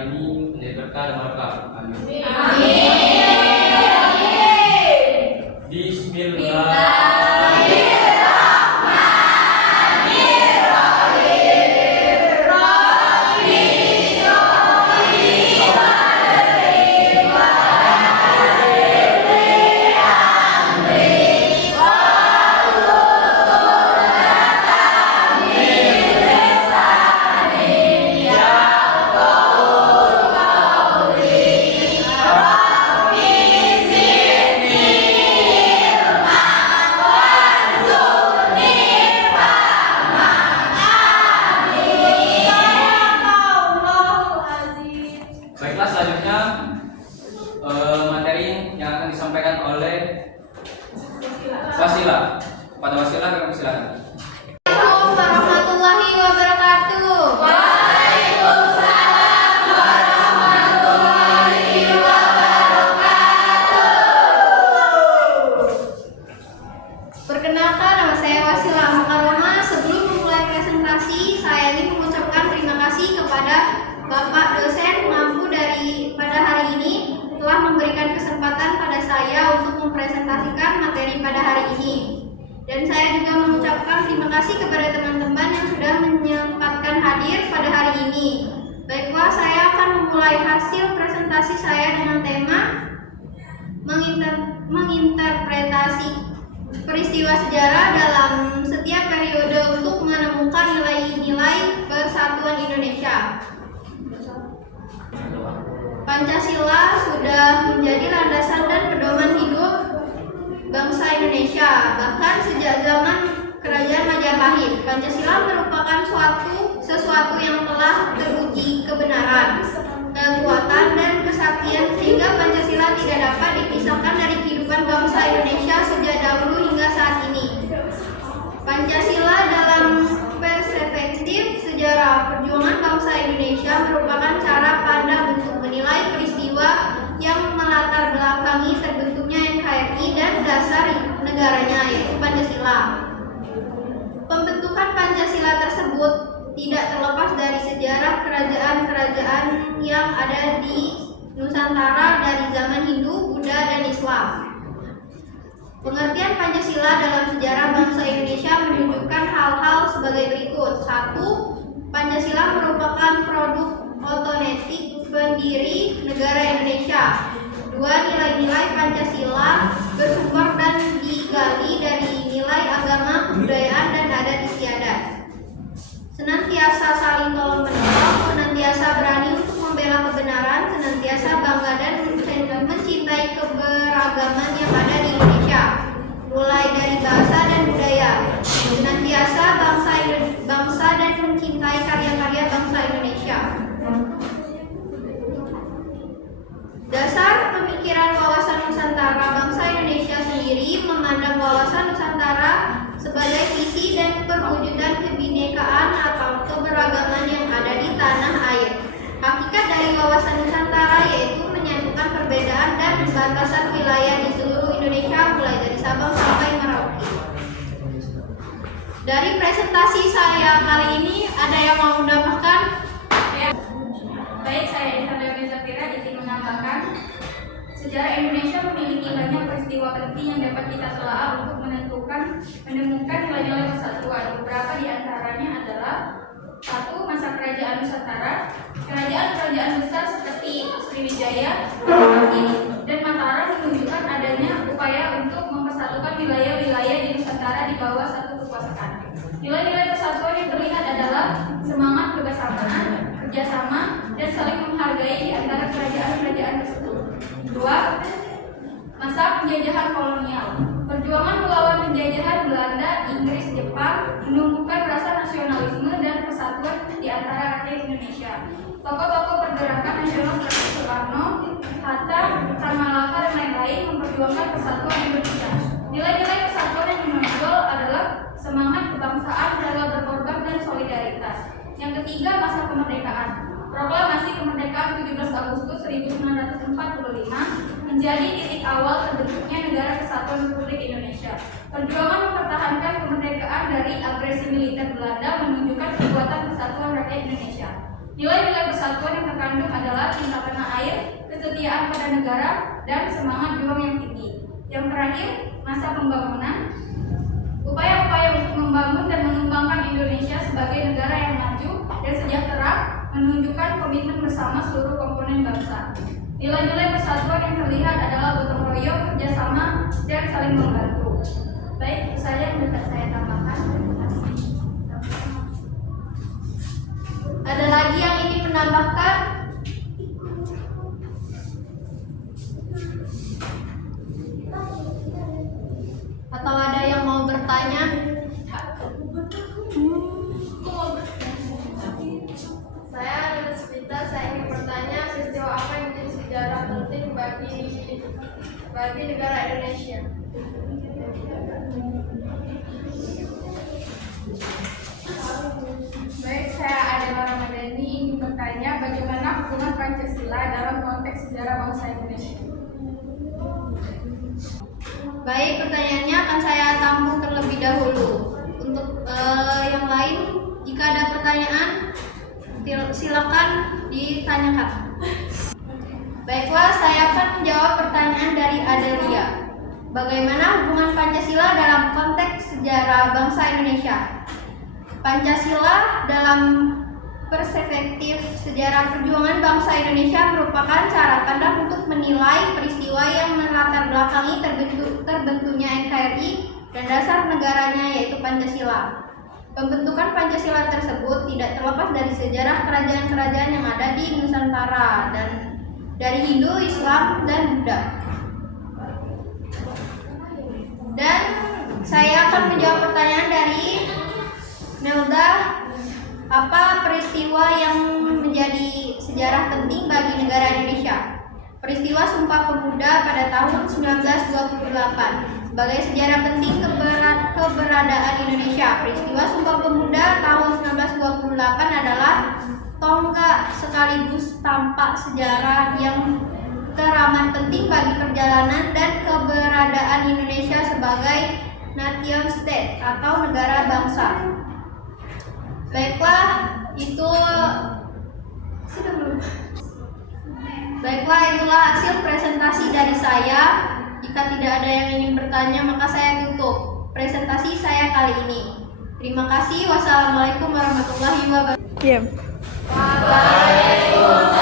ini menjadi berkah dan barokah. Amin. Bismillah. Baiklah, selanjutnya materi yang akan disampaikan oleh Wasila. Pada Wasila kami silakan. Assalamualaikum warahmatullahi wabarakatuh. Waalaikumsalam warahmatullahi wabarakatuh. Perkenalkan, nama saya Wasila Makaroma. Sebelum memulai presentasi, saya ingin mengucapkan terima kasih kepada Bapak dosen Mampu pada hari ini telah memberikan kesempatan pada saya untuk mempresentasikan materi pada hari ini. Dan saya juga mengucapkan terima kasih kepada teman-teman yang sudah menyempatkan hadir pada hari ini. Baiklah, saya akan memulai hasil presentasi saya dengan tema menginterpretasi peristiwa sejarah dalam setiap periode untuk menemukan nilai-nilai persatuan Indonesia. Pancasila sudah menjadi landasan dan pedoman hidup bangsa Indonesia. Bahkan sejak zaman Kerajaan Majapahit, Pancasila merupakan sesuatu yang telah teruji kebenaran, kekuatan, dan kesaktian sehingga Pancasila tidak dapat dipisahkan dari kehidupan bangsa Indonesia sejak dahulu hingga saat ini. Pancasila dalam perspektif sejarah perjuangan bangsa Indonesia merupakan cara pandang untuk menilai peristiwa yang melatar belakangi terbentuknya NKRI dan dasar negaranya, yaitu Pancasila. Pembentukan Pancasila tersebut tidak terlepas dari sejarah kerajaan-kerajaan yang ada di Nusantara dari zaman Hindu, Buddha, dan Islam. Pengertian Pancasila dalam sejarah bangsa Indonesia menunjukkan hal-hal sebagai berikut. 1. Pancasila merupakan produk otentik pendiri negara Indonesia. 2. Nilai-nilai Pancasila bersumber dan digali dari nilai agama, kebudayaan, dan adat istiadat. Senantiasa saling tolong-menolong, senantiasa berani untuk membela kebenaran, senantiasa bangga dan mencintai keberagaman yang ada di Indonesia, mulai dari bahasa dan budaya. Senantiasa bangsa dan mencintai karya-karya bangsa Indonesia. Dasar pemikiran wawasan Nusantara, bangsa Indonesia sendiri memandang wawasan Nusantara sebagai visi dan perwujudan kebinekaan atau keberagaman yang ada di tanah air. Hakikat dari wawasan Nusantara yaitu menyatukan perbedaan dan batasan wilayah di seluruh Indonesia mulai dari Sabang sampai Merauke. Dari presentasi saya kali ini, ada yang mau menambahkan? Baik, saya Intan Dewi Zafira izin menambahkan, sejarah Indonesia memiliki banyak peristiwa penting yang dapat kita telah untuk menemukan nilai-nilai persatuan. Beberapa di antaranya adalah: 1. Masa kerajaan Nusantara. Kerajaan-kerajaan besar seperti Sriwijaya, Majapahit, dan Mataram menunjukkan adanya upaya untuk mempersatukan wilayah-wilayah di Nusantara di bawah satu kekuasaan. Nilai-nilai persatuan yang terlihat adalah semangat kebersamaan, kerjasama, dan saling menghargai di antara kerajaan-kerajaan tersebut. 2. Masa penjajahan kolonial. Perjuangan melawan penjajahan Belanda, Inggris, Jepang menumbuhkan rasa nasionalisme dan persatuan di antara rakyat Indonesia. Tokoh-tokoh pergerakan nasional seperti Soekarno, Hatta, Ramalaka, dan lain-lain memperjuangkan persatuan Indonesia. Nilai-nilai persatuan yang menonjol adalah semangat kebangsaan, rela berkorban, dan solidaritas. Yang ketiga, masa kemerdekaan. Proklamasi kemerdekaan 17 Agustus 1945 menjadi titik awal terbentuknya Negara Kesatuan Republik Indonesia. Perjuangan mempertahankan kemerdekaan dari agresi militer Belanda menunjukkan kekuatan kesatuan rakyat Indonesia. Nilai-nilai persatuan yang terkandung adalah cinta tanah air, kesetiaan pada negara, dan semangat juang yang tinggi. Yang terakhir, masa pembangunan. Upaya-upaya untuk membangun dan mengembangkan Indonesia sebagai negara yang maju dan sejahtera menunjukkan komitmen bersama seluruh komponen bangsa. Nilai-nilai persatuan yang terlihat adalah gotong royong, kerjasama, dan saling membantu. Baik, itu saja yang dapat saya tambahkan. Terima kasih. Ada lagi yang ingin menambahkan? Atau ada yang mau bertanya? Saya Lili Spita, saya ingin bertanya peristiwa apa yang menjadi sejarah penting bagi negara Indonesia? Baik, saya Adela Ramadhani ingin bertanya bagaimana hubungan Pancasila dalam konteks sejarah bangsa Indonesia? Baik, pertanyaannya akan saya tampung terlebih dahulu. Untuk yang lain, jika ada pertanyaan, silakan ditanyakan. Baiklah, saya akan menjawab pertanyaan dari Adelia. Bagaimana hubungan Pancasila dalam konteks sejarah bangsa Indonesia? Pancasila dalam perspektif sejarah perjuangan bangsa Indonesia merupakan cara pandang untuk menilai peristiwa yang melatar belakangi terbentuknya NKRI dan dasar negaranya yaitu Pancasila. Pembentukan Pancasila tersebut tidak terlepas dari sejarah kerajaan-kerajaan yang ada di Nusantara dan dari Hindu, Islam, dan Buddha. Dan saya akan menjawab pertanyaan dari Nelda, apa peristiwa yang menjadi sejarah penting bagi negara Indonesia? Peristiwa Sumpah Pemuda pada tahun 1928 sebagai sejarah penting keberadaan Indonesia. Peristiwa Sumpah Pemuda tahun 1928 adalah tonggak sekaligus tampak sejarah yang teramat penting bagi perjalanan dan keberadaan Indonesia sebagai nation state atau negara bangsa. Baiklah, sudah belum? Baiklah, itulah hasil presentasi dari saya. Jika tidak ada yang ingin bertanya, maka saya tutup presentasi saya kali ini. Terima kasih. Wassalamualaikum warahmatullahi wabarakatuh. Diam. Waalaikumsalam.